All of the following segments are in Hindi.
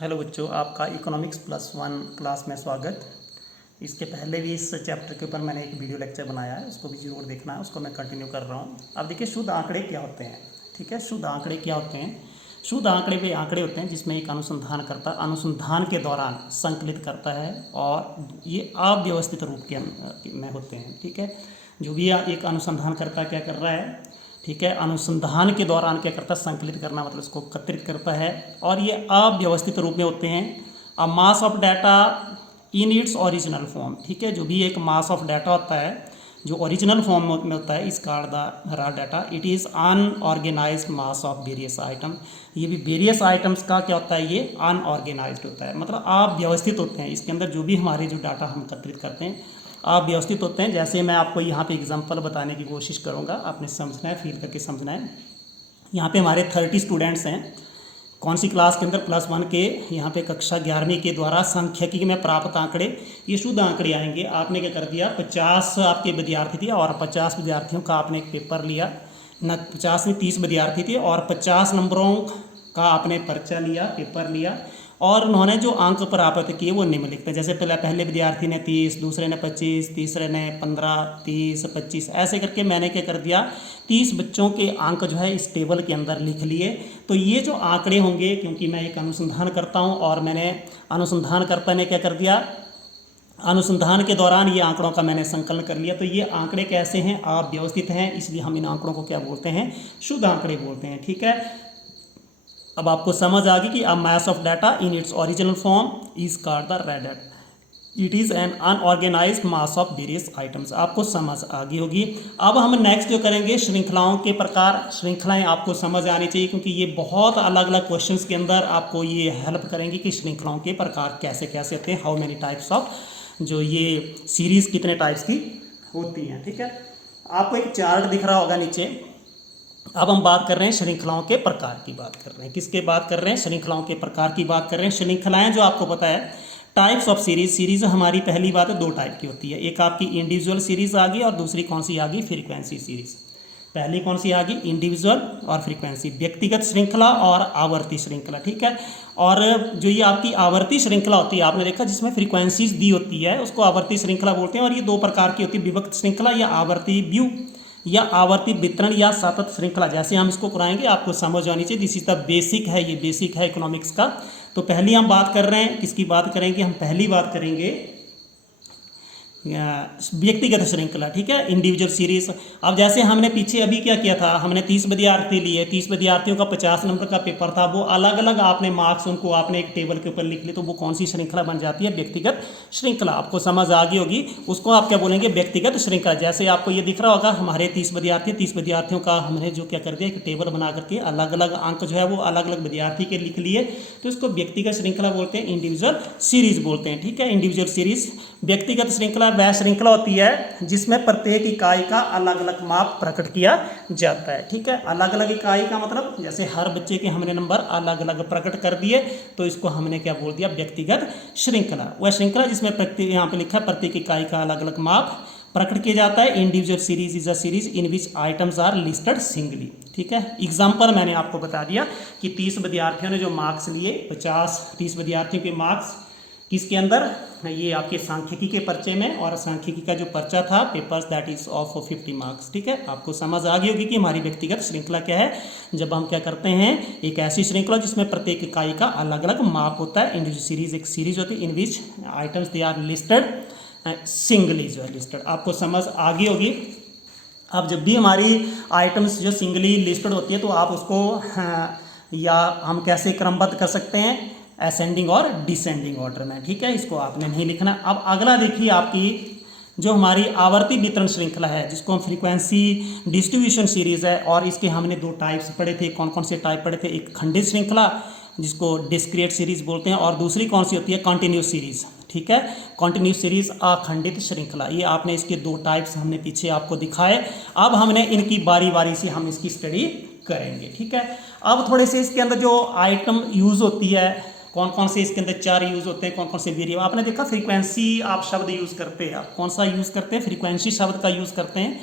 हेलो बच्चों, आपका इकोनॉमिक्स प्लस वन क्लास में स्वागत। इसके पहले भी इस चैप्टर के ऊपर मैंने एक वीडियो लेक्चर बनाया है, उसको भी ज़रूर देखना है। उसको मैं कंटिन्यू कर रहा हूँ। अब देखिए, शुद्ध आंकड़े क्या होते हैं। ठीक है, शुद्ध आंकड़े क्या होते हैं। शुद्ध आंकड़े वे आंकड़े होते हैं जिसमें एक अनुसंधानकर्ता अनुसंधान के दौरान संकलित करता है और ये अव्यवस्थित रूप के में होते हैं। ठीक है, जो भी एक अनुसंधानकर्ता क्या कर रहा है, ठीक है, अनुसंधान के दौरान क्या करता है, संकलित करना मतलब इसको एकत्रित करता है और ये अव्यवस्थित रूप में होते हैं। A mass of data in its original form. ठीक है, जो भी एक मास ऑफ डाटा होता है जो ओरिजिनल फॉर्म में होता है, इस card the raw data it is unorganised mass of various item. ये भी वेरियस आइटम्स का क्या होता है, ये अनऑर्गेनाइज्ड होता है, मतलब अव्यवस्थित होते हैं। इसके अंदर जो भी हमारे जो डाटा हम एकत्रित करते हैं अव्यवस्थित होते हैं। जैसे मैं आपको यहाँ पे एग्जांपल बताने की कोशिश करूँगा, आपने समझना है, फील करके समझना है। यहाँ पे हमारे 30 स्टूडेंट्स हैं। कौन सी क्लास के अंदर, प्लस वन के, यहाँ पे कक्षा 11वीं के द्वारा सांख्यिकी में प्राप्त आंकड़े, ये शुद्ध आंकड़े आएंगे। आपने क्या कर दिया, 50 आपके विद्यार्थी थे और 50 विद्यार्थियों का आपने एक पेपर लिया, न 50 में 30 विद्यार्थी थे और 50 नंबरों का आपने पर्चा लिया, पेपर लिया और उन्होंने जो अंक प्राप्त किए वो निम्नलिखित हैं। जैसे पहले विद्यार्थी ने 30, दूसरे ने 25, तीसरे ने 15, 30, 25, ऐसे करके मैंने क्या कर दिया, 30 बच्चों के अंक जो है इस टेबल के अंदर लिख लिए। तो ये जो आंकड़े होंगे, क्योंकि मैं एक अनुसंधान करता हूँ और मैंने अनुसंधानकर्ता ने क्या कर दिया, अनुसंधान के दौरान ये आंकड़ों का मैंने संकलन कर लिया। तो ये आंकड़े कैसे हैं, अव्यवस्थित हैं, इसलिए हम इन आंकड़ों को क्या बोलते हैं, शुद्ध आंकड़े बोलते हैं। ठीक है, अब आपको समझ आ गई कि a mass of data in its original form is called the raw data. It is an unorganized mass of various items. आपको समझ आ गई होगी। अब हम नेक्स्ट जो करेंगे, श्रृंखलाओं के प्रकार। श्रृंखलाएं आपको समझ आनी चाहिए क्योंकि ये बहुत अलग अलग क्वेश्चंस के अंदर आपको ये हेल्प करेंगी कि श्रृंखलाओं के प्रकार कैसे कैसे होते हैं, हाउ मेनी टाइप्स ऑफ, जो ये सीरीज़ कितने टाइप्स की होती हैं। ठीक है, आपको एक चार्ट दिख रहा होगा नीचे। अब हम बात कर रहे हैं श्रृंखलाओं के प्रकार की बात कर रहे हैं। किसके बात कर रहे हैं, श्रृंखलाओं के प्रकार की बात कर रहे हैं। श्रृंखलाएं जो आपको पता है, टाइप्स ऑफ सीरीज। सीरीज हमारी पहली बात है 2 टाइप की होती है। एक आपकी इंडिविजुअल सीरीज आ गई और दूसरी कौन सी आ गई, फ्रीक्वेंसी सीरीज। पहली कौन सी आ गई, इंडिविजुअल और फ्रीक्वेंसी, व्यक्तिगत श्रृंखला और आवर्ती श्रृंखला। ठीक है, और जो ये आपकी आवर्ती श्रृंखला होती है, आपने देखा जिसमें फ्रीक्वेंसीज दी होती है उसको आवर्ती श्रृंखला बोलते हैं। और ये 2 प्रकार की होती है, विभक्त श्रृंखला या आवर्ती व्यू या आवर्ती वितरण या सतत श्रृंखला। जैसे हम इसको कराएंगे आपको समझ आनी चाहिए। दिस इज द बेसिक है, ये बेसिक है इकोनॉमिक्स का। तो पहली हम बात कर रहे हैं, किसकी बात करेंगे, हम पहली बात करेंगे व्यक्तिगत श्रृंखला। ठीक है, इंडिविजुअल सीरीज। अब जैसे हमने पीछे अभी क्या किया था, हमने 30 विद्यार्थी लिए, 30 विद्यार्थियों का 50 नंबर का पेपर था, वो अलग अलग आपने मार्क्स उनको आपने एक टेबल के ऊपर लिख लिए, तो वो कौन सी श्रृंखला बन जाती है, व्यक्तिगत श्रृंखला। आपको समझ आ गई होगी, उसको आप क्या बोलेंगे, व्यक्तिगत श्रृंखला। जैसे आपको ये दिख रहा होगा, हमारे 30 विद्यार्थी, 30 विद्यार्थियों का हमने जो क्या कर दिया, एक टेबल बना करके अलग अलग अंक जो है वो अलग अलग विद्यार्थी के लिख लिए, तो इसको व्यक्तिगत श्रृंखला बोलते हैं, इंडिविजुअल सीरीज बोलते हैं। ठीक है, इंडिविजुअल सीरीज। व्यक्तिगत श्रृंखला वह श्रृंखला होती है जिसमें प्रत्येक इकाई का अलग अलग माप प्रकट किया जाता है। ठीक है, अलग अलग इकाई का मतलब जैसे हर बच्चे के हमने नंबर अलग अलग प्रकट कर दिए, तो इसको हमने क्या बोल दिया, व्यक्तिगत श्रृंखला। वह श्रृंखला जिसमें प्रत्येक, यहाँ पे लिखा है, प्रत्येक इकाई का अलग अलग माप प्रकट किया जाता है। Individual series is a series in which items are listed singly. ठीक है, एग्जाम्पल मैंने आपको बता दिया कि 30 विद्यार्थियों ने जो मार्क्स लिए, 30 विद्यार्थियों के मार्क्स किसके अंदर, ये आपके सांख्यिकी के पर्चे में, और सांख्यिकी का जो पर्चा था papers, that is of 50 marks. ठीक है, आपको समझ आ गई होगी कि हमारी व्यक्तिगत श्रृंखला क्या है। जब हम क्या करते हैं, एक ऐसी श्रृंखला जिसमें प्रत्येक इकाई का अलग अलग माप होता है। इंडिविजुअल सीरीज एक सीरीज होती है in which items they are listed singly, जो है लिस्टेड। आपको समझ आ गई होगी। अब जब भी हमारी आइटम्स जो सिंगली लिस्टेड होती है तो आप उसको या हम कैसे क्रमबद्ध कर सकते हैं, असेंडिंग और डिसेंडिंग ऑर्डर में। ठीक है, इसको आपने नहीं लिखना। अब अगला देखिए, आपकी जो हमारी आवर्ती वितरण श्रृंखला है, जिसको हम फ्रीक्वेंसी डिस्ट्रीब्यूशन सीरीज है, और इसके हमने 2 टाइप्स पढ़े थे। कौन कौन से टाइप पढ़े थे, एक खंडित श्रृंखला जिसको डिस्क्रीट सीरीज बोलते हैं, और दूसरी कौन सी होती है, कॉन्टिन्यूस सीरीज। ठीक है, कॉन्टिन्यूस सीरीज अखंडित श्रृंखला। ये आपने इसके 2 टाइप्स हमने पीछे आपको दिखाए। अब हमने इनकी बारी बारी से हम इसकी स्टडी करेंगे। ठीक है, अब थोड़े से इसके अंदर जो आइटम यूज होती है, कौन कौन से इसके अंदर 4 यूज होते हैं, कौन कौन से वेरिएबल। आपने देखा फ्रीक्वेंसी आप शब्द यूज करते हैं, आप कौन सा यूज करते हैं, फ्रीक्वेंसी शब्द का यूज करते हैं।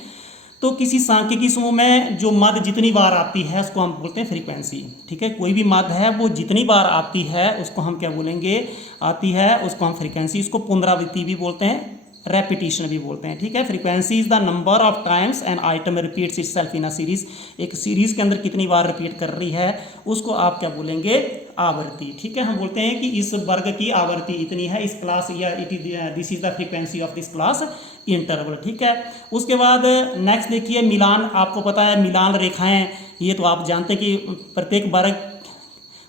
तो किसी सांख्यिकी समूह में जो मद जितनी बार आती है उसको हम बोलते हैं फ्रीक्वेंसी। ठीक है, कोई भी मद है वो जितनी बार आती है उसको हम क्या बोलेंगे, आती है उसको हम फ्रीक्वेंसी, इसको पुनरावृत्ति भी बोलते हैं, रेपिटेशन भी बोलते हैं। ठीक है, frequency is the number of times an item repeats itself in a series, एक सीरीज के अंदर कितनी बार रिपीट कर रही है उसको आप क्या बोलेंगे, आवर्ती। ठीक है, हम बोलते हैं कि इस वर्ग की आवर्ती इतनी है, इस क्लास या this is the frequency of this class interval. ठीक है, उसके बाद नेक्स्ट देखिए मिलान, आपको पता है मिलान रेखाएं, ये तो आप जानते हैं कि प्रत्येक वर्ग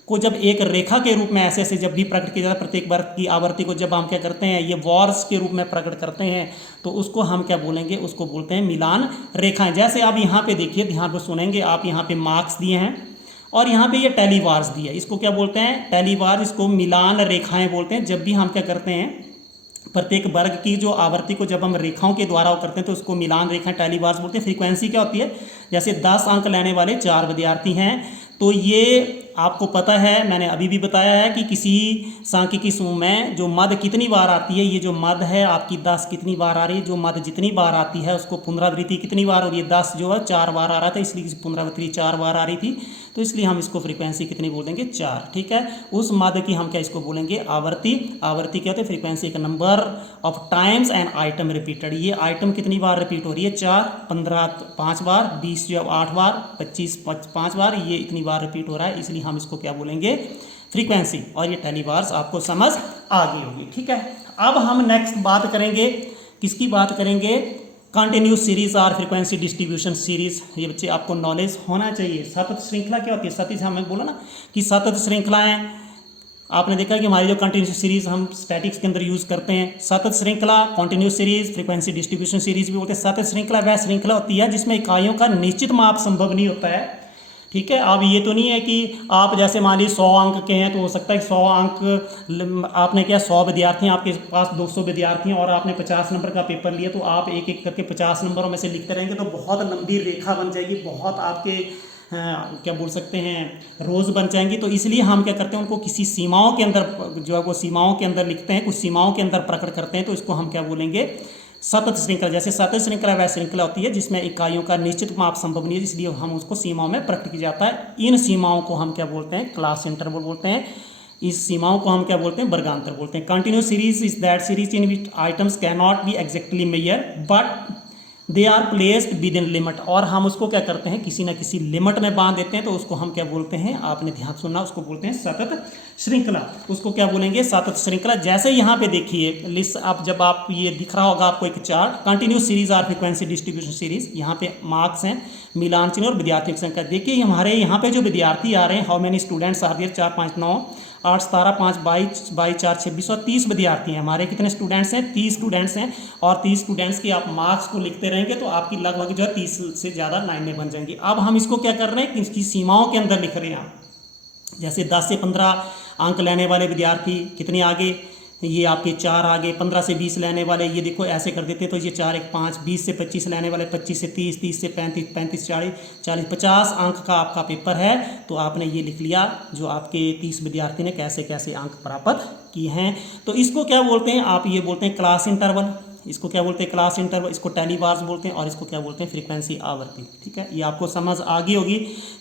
को जब एक रेखा के रूप में ऐसे ऐसे जब भी प्रकट किया जाता है, प्रत्येक वर्ग की आवर्ती को जब हम क्या करते हैं ये वॉर्स के रूप में प्रकट करते हैं तो उसको हम क्या बोलेंगे, उसको बोलते हैं मिलान रेखाएं। जैसे आप यहाँ पे देखिए, ध्यान से सुनेंगे आप, यहाँ पे मार्क्स दिए हैं और यहाँ पे ये टेलीवार्स दिए, इसको क्या बोलते हैं, टेलीवार, इसको मिलान रेखाएं बोलते हैं। जब भी हम क्या करते हैं प्रत्येक वर्ग की जो आवर्ती को जब हम रेखाओं के द्वारा करते हैं तो उसको मिलान रेखाएं टेलीवार्स बोलते हैं। फ्रीक्वेंसी क्या होती है, जैसे 10 अंक लेने वाले 4 विद्यार्थी हैं तो ये आपको पता है, मैंने अभी भी बताया है कि किसी सांख्यिकी समूह में जो मद कितनी बार आती है, ये जो मद है आपकी 10 कितनी बार आ रही है, जो मद जितनी बार आती है उसको पुनरावृत्ति कितनी बार हो रही है, 10 जो है 4 बार आ रहा था, इसलिए पुनरावृत्ति 4 बार आ रही थी तो इसलिए हम इसको फ्रीक्वेंसी कितनी बोल देंगे, 4। ठीक है, उस मद की हम क्या इसको बोलेंगे, आवर्ती। आवर्ती क्या होती है, फ्रीक्वेंसी का number of times and item repeated, ये आइटम कितनी बार रिपीट हो रही है, 4, 15 5 बार, 20 जो 8 बार, 25 5 बार, ये इतनी बार रिपीट हो रहा है, इसलिए हम इसको क्या बोलेंगे, फ्रीक्वेंसी। और ये टेलीवार्स आपको समझ आ गई होगी। ठीक है, अब हम नेक्स्ट बात करेंगे, किसकी बात करेंगे, कंटिन्यूस सीरीज और फ्रीक्वेंसी डिस्ट्रीब्यूशन सीरीज। ये बच्चे आपको नॉलेज होना चाहिए। सतत श्रृंखला क्या होती है, सतत हमें बोला ना कि सतत श्रृंखलाएं, आपने देखा कि हमारी जो कंटिन्यूस सीरीज हम स्टैटिक्स के अंदर यूज करते हैं, सतत श्रृंखला, continuous series, frequency distribution series भी बोलते हैं। सतत श्रृंखला वह श्रृंखला होती है जिसमें इकाइयों का निश्चित माप संभव नहीं होता है। ठीक है, अब ये तो नहीं है कि आप जैसे मान लीजिए 100 अंक के हैं तो हो सकता है 100 अंक आपने क्या 100 विद्यार्थी हैं, आपके पास 200 विद्यार्थी हैं और आपने 50 नंबर का पेपर लिया तो आप एक एक करके 50 नंबरों में से लिखते रहेंगे तो बहुत लंबी रेखा बन जाएगी, बहुत आपके क्या बोल सकते हैं रोज़ बन जाएंगी। तो इसलिए हम क्या करते हैं उनको किसी सीमाओं के अंदर, जो है वो सीमाओं के अंदर लिखते हैं, कुछ सीमाओं के अंदर प्रकट करते हैं, तो इसको हम क्या बोलेंगे, सतत श्रृंखला। जैसे सतत श्रृंखला वह श्रृंखला होती है जिसमें इकाइयों का निश्चित माप संभव नहीं है, इसलिए हम उसको सीमाओं में प्रकट किया जाता है। इन सीमाओं को हम क्या बोलते हैं, क्लास इंटरवल बोलते हैं। इस सीमाओं को हम क्या बोलते हैं, वर्गांतर बोलते हैं। Continuous series is that series in which items can not be exactly measure but they are placed within limit, और हम उसको क्या करते हैं किसी न किसी लिमिट में बांध देते हैं, तो उसको हम क्या बोलते हैं, आपने ध्यान सुनना, उसको बोलते हैं सतत श्रृंखला। उसको क्या बोलेंगे, सतत श्रृंखला। जैसे यहाँ पे देखिए लिस्ट, आप जब आप ये दिख रहा होगा आपको एक चार्ट, कंटिन्यूस सीरीज और फ्रीक्वेंसी डिस्ट्रीब्यूशन सीरीज, यहाँ पे मार्क्स हैं, मिलान चिन्ह और विद्यार्थी की संख्या। देखिए हमारे यहाँ पे जो विद्यार्थी आ रहे हैं, how many students are there, 4 5 9 8 17 5 22 22 4 26 और 30 विद्यार्थी हैं। हमारे कितने स्टूडेंट्स हैं, 30 स्टूडेंट्स हैं, और 30 स्टूडेंट्स के आप मार्क्स को लिखते रहेंगे तो आपकी लगभग जो है 30 से ज़्यादा लाइनें बन जाएंगी। अब हम इसको क्या कर रहे हैं कि इसकी सीमाओं के अंदर लिख रहे हैं। जैसे 10 से 15 अंक लेने वाले विद्यार्थी कितने आगे, ये आपके 4 आगे, 15 से 20 लेने वाले, ये देखो ऐसे कर देते तो ये 4 1 5, 20 से 25 लेने वाले, 25 से 30, 30 से 35, 35 40 40 50 अंक का आपका पेपर है, तो आपने ये लिख लिया जो आपके 30 विद्यार्थी ने कैसे कैसे अंक प्राप्त किए हैं। तो इसको क्या बोलते हैं, आप ये बोलते हैं क्लास इंटरवल, इसको क्या बोलते हैं, क्लास इंटरवल, इसको टेलीवार्स बोलते हैं, और इसको क्या बोलते हैं, फ्रीक्वेंसी आवर्ती। ठीक है, ये आपको समझ आ गई होगी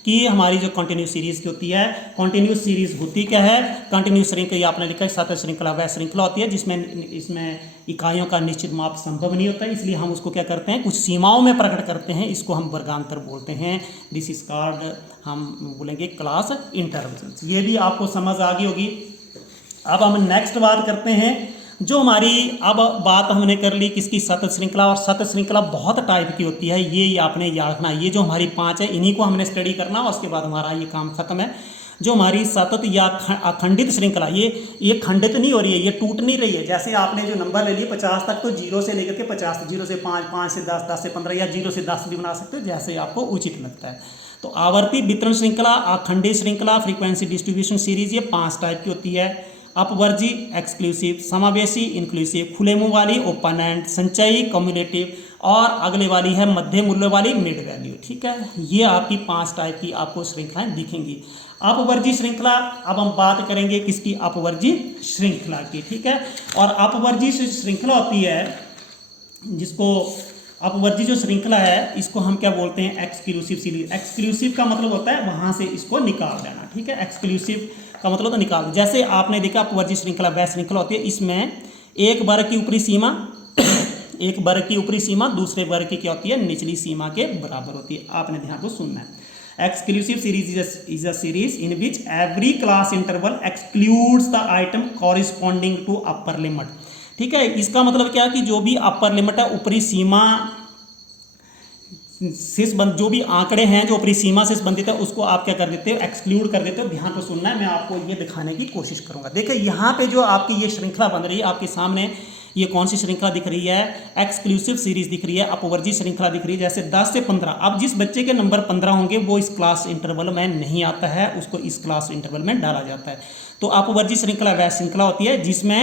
कि हमारी जो कंटिन्यूस सीरीज की होती है, कंटिन्यूस सीरीज होती क्या है, कंटिन्यूस श्रृंखला, आपने लिखा है सतत श्रृंखला वह श्रृंखला होती है जिसमें इसमें इकाइयों का निश्चित माप संभव नहीं होता है, इसलिए हम उसको क्या करते हैं, कुछ सीमाओं में प्रकट करते हैं, इसको हम वर्गांतर बोलते हैं। दिस इज कॉल्ड, हम बोलेंगे क्लास इंटरवल। ये भी आपको समझ आ गई होगी। अब हम नेक्स्ट बात करते हैं, जो हमारी अब बात हमने कर ली किसकी, सतत श्रृंखला। और सतत श्रृंखला बहुत टाइप की होती है, ये आपने याद रखना, ये जो हमारी 5 है इन्हीं को हमने स्टडी करना और उसके बाद हमारा ये काम खत्म है। जो हमारी सतत या अखंडित श्रृंखला, ये खंडित नहीं हो रही है, ये टूट नहीं रही है। जैसे आपने जो नंबर ले लिए 50 तक, तो 0 से लेकर के 50, 0 से 5, 5 से 10, 10 से 15 या 0 से 10 भी बना सकते हो, जैसे आपको उचित लगता है। तो आवर्ती वितरण श्रृंखला, अखंडित श्रृंखला, फ्रीक्वेंसी डिस्ट्रीब्यूशन सीरीज, ये 5 टाइप की होती है। अपवर्जी एक्सक्लूसिव, समावेशी इंक्लूसिव, खुले मुंह वाली ओपन एंड, संचयी कम्युलेटिव, और अगले वाली है मध्य मूल्य वाली मिड वैल्यू। ठीक है, ये आपकी 5 टाइप की आपको श्रृंखलाएं दिखेंगी। अपवर्जी श्रृंखला, अब हम बात करेंगे किसकी, अपवर्जी श्रृंखला की। ठीक है, और अपवर्जी श्रृंखला होती है जिसको अपवर्जी जो श्रृंखला है इसको हम क्या बोलते हैं, एक्सक्लूसिव सीरीज। एक्सक्लूसिव का मतलब होता है वहां से इसको निकाल देना, ठीक है। एक्सक्लूसिव का मतलब तो निकाल, जैसे आपने देखा अपवर्जी श्रृंखला वह श्रृंखला होती है इसमें एक वर्ग की ऊपरी सीमा एक वर्ग की ऊपरी सीमा दूसरे वर्ग की क्या होती है, निचली सीमा के बराबर होती है। आपने ध्यान को सुनना है। Exclusive series is a series in which every class interval excludes the item corresponding to upper limit। ठीक है, इसका मतलब क्या है कि जो भी अपर लिमिट है, ऊपरी सीमा से जो भी आंकड़े हैं जो ऊपरी सीमा से संबंधित है उसको आप क्या कर देते हो, एक्सक्लूड कर देते हो। ध्यान को सुनना है, मैं आपको ये दिखाने की कोशिश करूंगा। देखिए यहाँ पे जो आपकी ये श्रृंखला बन रही है आपके सामने, ये कौन सी श्रृंखला दिख रही है, एक्सक्लूसिव सीरीज दिख रही है, अपवर्जी श्रृंखला दिख रही है। जैसे 10 से 15, अब जिस बच्चे के नंबर 15 होंगे वो इस क्लास इंटरवल में नहीं आता है, उसको इस क्लास इंटरवल में डाला जाता है। तो अपवर्जी श्रृंखला वह श्रृंखला होती है जिसमें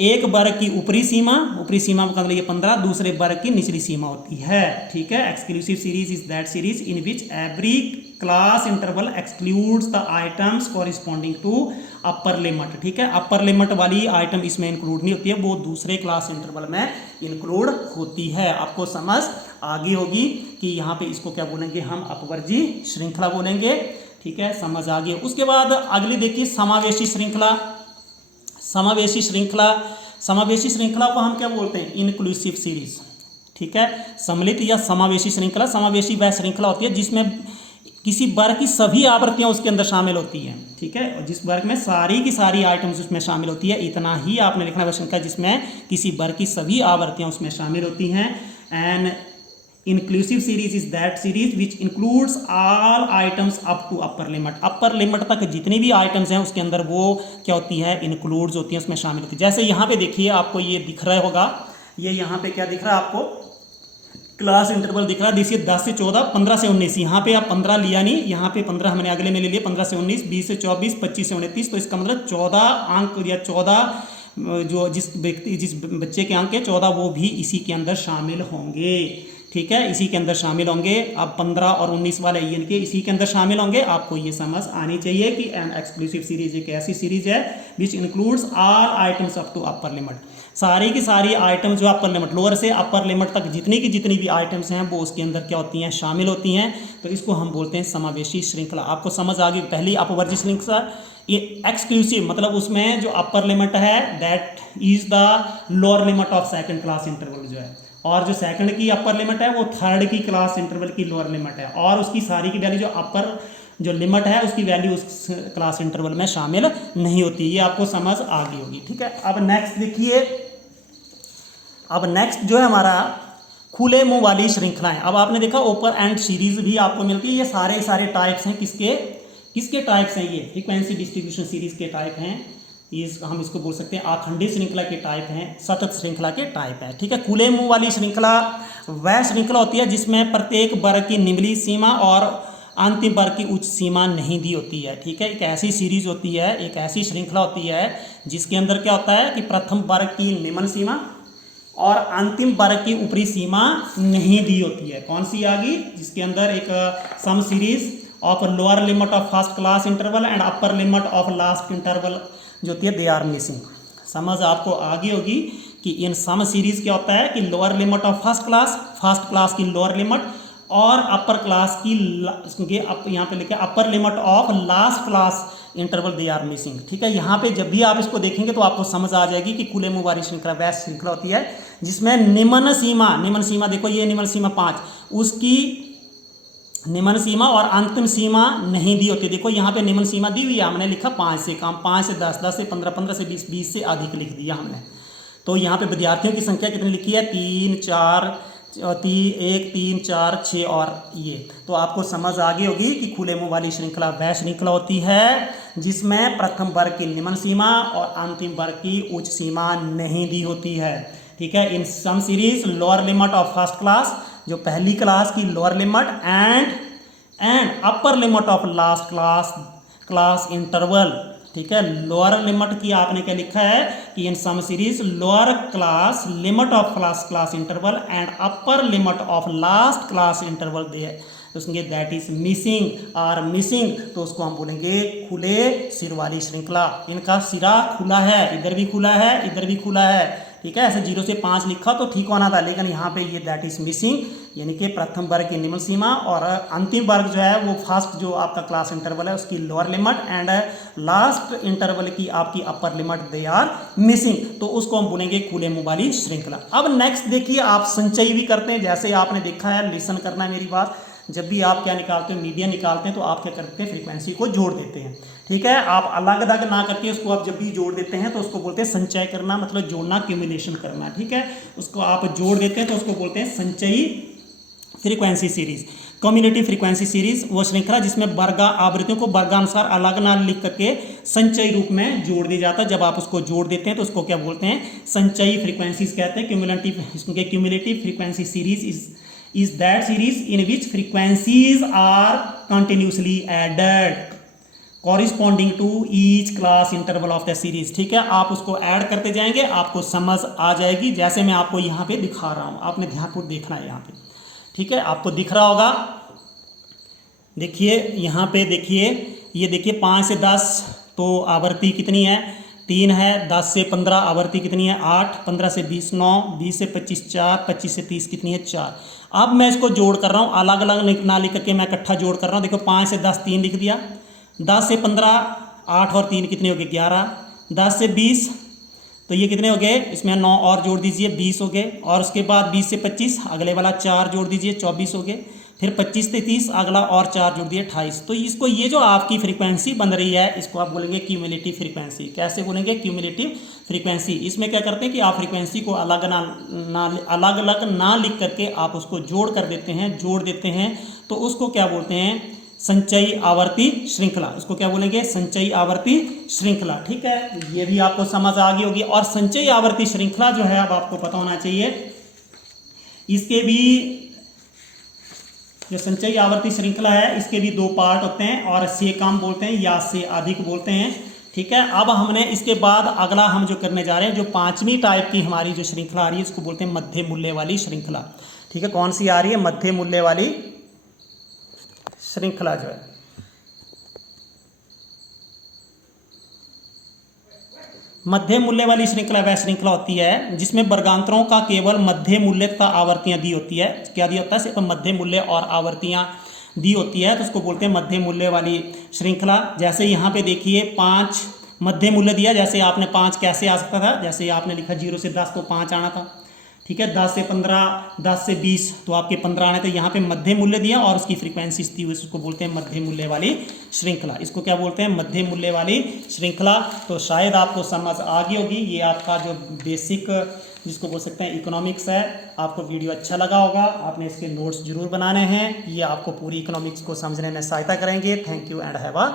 एक वर्ग की ऊपरी सीमा का मतलब ये 15, दूसरे वर्ग की निचली सीमा होती है, ठीक है। Exclusive series is that series in which every class interval excludes the items corresponding to upper limit, ठीक है। अपर लिमिट वाली आइटम इसमें इंक्लूड नहीं होती है, वो दूसरे क्लास इंटरवल में इंक्लूड होती है। आपको समझ आ गई होगी कि यहाँ पे इसको क्या बोलेंगे हम, अपवर्जी श्रृंखला बोलेंगे, ठीक है, समझ आ गई। उसके बाद अगली देखिए समावेशी श्रृंखला। समावेशी श्रृंखला को हम क्या बोलते हैं, इनक्लूसिव सीरीज, ठीक है। सम्मिलित या समावेशी श्रृंखला, समावेशी वह श्रृंखला होती है जिसमें किसी वर्ग की सभी आवृत्तियां उसके अंदर शामिल होती हैं, ठीक है। और जिस वर्ग में सारी की सारी आइटम्स उसमें शामिल होती है, इतना ही आपने लिखना है श्रृंखला जिसमें किसी वर्ग की सभी आवृत्तियां उसमें शामिल होती हैं। And inclusive series is that series which includes all items up to upper limit. Upper limit तक जितनी भी आइटम्स हैं उसके अंदर वो क्या होती है, इंक्लूड्स होती हैं, उसमें शामिल होती है। जैसे यहाँ पे देखिए आपको ये दिख रहा होगा, ये यहाँ पे क्या दिख रहा है आपको, क्लास इंटरवल दिख रहा है। देखिए 10 से 14, 15 से 19, यहाँ पे आप 15 लिया नहीं, यहाँ पे 15 हमने अगले में ले लिया, 15 से 19, 20 से 24, 25 से 29, तो इसका मतलब 14 अंक या 14 जो जिस बच्चे के अंक है 14 वो भी इसी के अंदर शामिल होंगे, ठीक है, इसी के अंदर शामिल होंगे। अब 15 और 19 वाले इनके इसी के अंदर शामिल होंगे। आपको ये समझ आनी चाहिए कि एन एक्सक्लूसिव सीरीज एक ऐसी सीरीज है which includes all items up to upper limit. सारी की सारी आइटम्स जो अपर लिमिट, लोअर से अपर लिमिट तक जितनी की जितनी भी आइटम्स हैं वो उसके अंदर क्या होती हैं, शामिल होती हैं। तो इसको हम बोलते हैं समावेशी श्रृंखला। आपको समझ आ गई। पहली अपवर्जी श्रृंखला, ये एक्सक्लूसिव मतलब उसमें जो अपर लिमिट है that is the lower limit of second class interval जो है, और जो सेकंड की अपर लिमिट है वो थर्ड की क्लास इंटरवल की लोअर लिमिट है, और उसकी सारी की वैल्यू जो अपर जो लिमिट है उसकी वैल्यू उस क्लास इंटरवल में शामिल नहीं होती। ये आपको समझ आ गई होगी, ठीक है। अब नेक्स्ट देखिए, अब नेक्स्ट जो है हमारा खुले मुंह वाली श्रृंखलाएं। अब आपने देखा ओपन एंड सीरीज भी आपको मिलती है। ये सारे टाइप्स हैं, किसके टाइप्स हैं, ये फ्रीक्वेंसी डिस्ट्रीब्यूशन सीरीज के टाइप हैं। ये हम इसको बोल सकते हैं आखंडित श्रृंखला के टाइप हैं, सतत श्रृंखला के टाइप हैं, ठीक है। खुले मुंह वाली श्रृंखला वह श्रृंखला होती है जिसमें प्रत्येक वर्ग की निचली सीमा और अंतिम वर्ग की उच्च सीमा नहीं दी होती है, ठीक है। एक ऐसी सीरीज होती है, एक ऐसी श्रृंखला होती है जिसके अंदर क्या होता है कि प्रथम वर्ग की निम्न सीमा और अंतिम वर्ग की ऊपरी सीमा नहीं दी होती है। कौन सी आ गई, जिसके अंदर एक some series of lower limit of first class interval and upper limit of last interval जो होती है दे आर मिसिंग। समझ आपको आ गई होगी कि इन सम सीरीज क्या होता है कि lower limit of first class की लोअर लिमिट और अपर क्लास की यहाँ पे लिखे upper limit of last class interval they are missing, ठीक है। यहाँ पे जब भी आप इसको देखेंगे तो आपको समझ आ जाएगी कि खुले मुंह वाली श्रृंखला वह श्रृंखला होती है जिसमें निम्न सीमा देखो ये निम्न सीमा 5, उसकी निम्न सीमा और अंतिम सीमा नहीं दी होती। देखो यहाँ पे निम्न सीमा दी हुई है, हमने लिखा 5 से कम, 5 से 10, 10 से 15, 15 से 20, 20 से अधिक लिख दिया हमने। तो यहाँ पे विद्यार्थियों की संख्या कितनी लिखी है, 3, 4, 1, 3, 4, 6 और ये। तो आपको समझ आ गई होगी कि खुले मुंह वाली श्रृंखला वह श्रृंखला होती है जिसमें प्रथम वर्ग की निम्न सीमा और अंतिम वर्ग की उच्च सीमा नहीं दी होती है, ठीक है। In sum series lower limit of first class, जो पहली क्लास की lower limit and upper limit of last class interval, ठीक है। लोअर लिमिट की आपने क्या लिखा है कि in sum series lower class limit of class interval and upper limit of last class interval दे उसके दैट इज मिसिंग, तो उसको हम बोलेंगे खुले सिर वाली श्रृंखला। इनका सिरा खुला है, इधर भी खुला है, इधर भी खुला है, ठीक है। ऐसे 0 से 5 लिखा तो ठीक होना था, लेकिन यहाँ पे ये दैट इज मिसिंग, यानी कि प्रथम वर्ग की निम्न सीमा और अंतिम वर्ग जो है वो फर्स्ट जो आपका क्लास इंटरवल है उसकी lower limit and last interval की आपकी upper limit they are missing, तो उसको हम बोलेंगे खुले मुंह वाली श्रृंखला। अब नेक्स्ट देखिए, आप संचयी भी करते हैं, जैसे आपने देखा है, लिसन करना है मेरी बात। जब भी आप क्या निकालते हो, मीडियन निकालते हैं, तो आप क्या करते हैं, फ्रीक्वेंसी को जोड़ देते हैं, ठीक है। आप अलग अलग ना करके उसको आप जब भी जोड़ देते हैं तो उसको बोलते हैं संचय करना, मतलब जोड़ना, क्यूमुलेशन करना, ठीक है। उसको आप जोड़ देते हैं तो उसको बोलते हैं संचयी frequency series. Cumulative frequency series वो श्रृंखला जिसमें वर्ग आवृत्तियों को वर्गानुसार अलग ना लिख करके संचयी रूप में जोड़ दिया जाता है। जब आप उसको जोड़ देते हैं तो उसको क्या बोलते हैं, संचयी फ्रीक्वेंसीज कहते हैं। Cumulative frequency series is that series in which frequencies are continuously added corresponding to each class interval of the series, ठीक है। आप उसको ऐड करते जाएंगे, आपको समझ आ जाएगी, जैसे मैं आपको यहाँ पे दिखा रहा हूँ, आपने ध्यानपूर्वक देखना है यहाँ पे, ठीक है। आपको दिख रहा होगा, देखिए यहाँ पे, देखिए ये देखिए 5 से 10 तो आवृत्ति कितनी है, 3 है। 10 से 15 आवृत्ति कितनी है, 8। 15 से 20 9, 20 से 25 4, 25 से 30 कितनी है, 4। अब मैं इसको जोड़ कर रहा हूँ, अलग अलग ना लिख करके मैं इकट्ठा जोड़ कर रहा हूँ। देखो 5 से 10 3 लिख दिया, 10 से 15 8 और 3 कितने हो गए, 11। 10 से 20 तो ये कितने हो गए, इसमें 9 और जोड़ दीजिए, 20 हो गए। और उसके बाद 20 से 25 अगले वाला 4 जोड़ दीजिए, 24 हो गए। फिर 25 से 30 अगला और 4 जोड़ दिए, 28। तो इसको, ये जो आपकी फ्रीक्वेंसी बन रही है, इसको आप बोलेंगे क्यूमुलेटिव फ्रीक्वेंसी। कैसे बोलेंगे, क्यूमुलेटिव फ्रीक्वेंसी। इसमें क्या करते हैं कि आप फ्रीक्वेंसी को अलग अलग ना लिख करके आप उसको जोड़ कर देते हैं, जोड़ देते हैं, तो उसको क्या बोलते हैं, संचयी आवर्ती श्रृंखला। इसको क्या बोलेंगे, संचयी आवर्ती श्रृंखला, ठीक है। ये भी आपको समझ आ गई होगी। और संचयी आवर्ती श्रृंखला जो है, अब आपको पता होना चाहिए, इसके भी जो संचयी आवर्ती श्रृंखला है, इसके भी 2 पार्ट होते हैं, और से कम बोलते हैं या से अधिक बोलते हैं, ठीक है। अब हमने इसके बाद अगला हम जो करने जा रहे हैं, जो 5वीं टाइप की हमारी जो श्रृंखला आ रही है, इसको बोलते हैं मध्य मूल्य वाली श्रृंखला, ठीक है। कौन सी आ रही है, मध्य मूल्य वाली श्रृंखला जो है। मध्य मूल्य वाली श्रृंखला वह श्रृंखला होती है जिसमें वर्गांतरों का केवल मध्य मूल्य तथा आवर्तियां दी होती है। क्या दिया होता है, सिर्फ मध्य मूल्य और आवर्तियां दी होती है, तो उसको बोलते हैं मध्य मूल्य वाली श्रृंखला। जैसे यहाँ पे देखिए 5 मध्य मूल्य दिया, जैसे आपने 5 कैसे आ सकता था, जैसे आपने लिखा 0 से 10 तो 5 आना था, ठीक है। 10 से 15, 10 से 20 तो आपके 15 आने थे। यहाँ पे मध्य मूल्य दिया और उसकी फ्रीक्वेंसी दी हुई, इसको बोलते हैं मध्य मूल्य वाली श्रृंखला। इसको क्या बोलते हैं, मध्य मूल्य वाली श्रृंखला। तो शायद आपको समझ आ गई होगी। ये आपका जो बेसिक जिसको बोल सकते हैं इकोनॉमिक्स है। आपको वीडियो अच्छा लगा होगा, आपने इसके नोट्स जरूर बनाने हैं, ये आपको पूरी इकोनॉमिक्स को समझने में सहायता करेंगे। Thank you and have a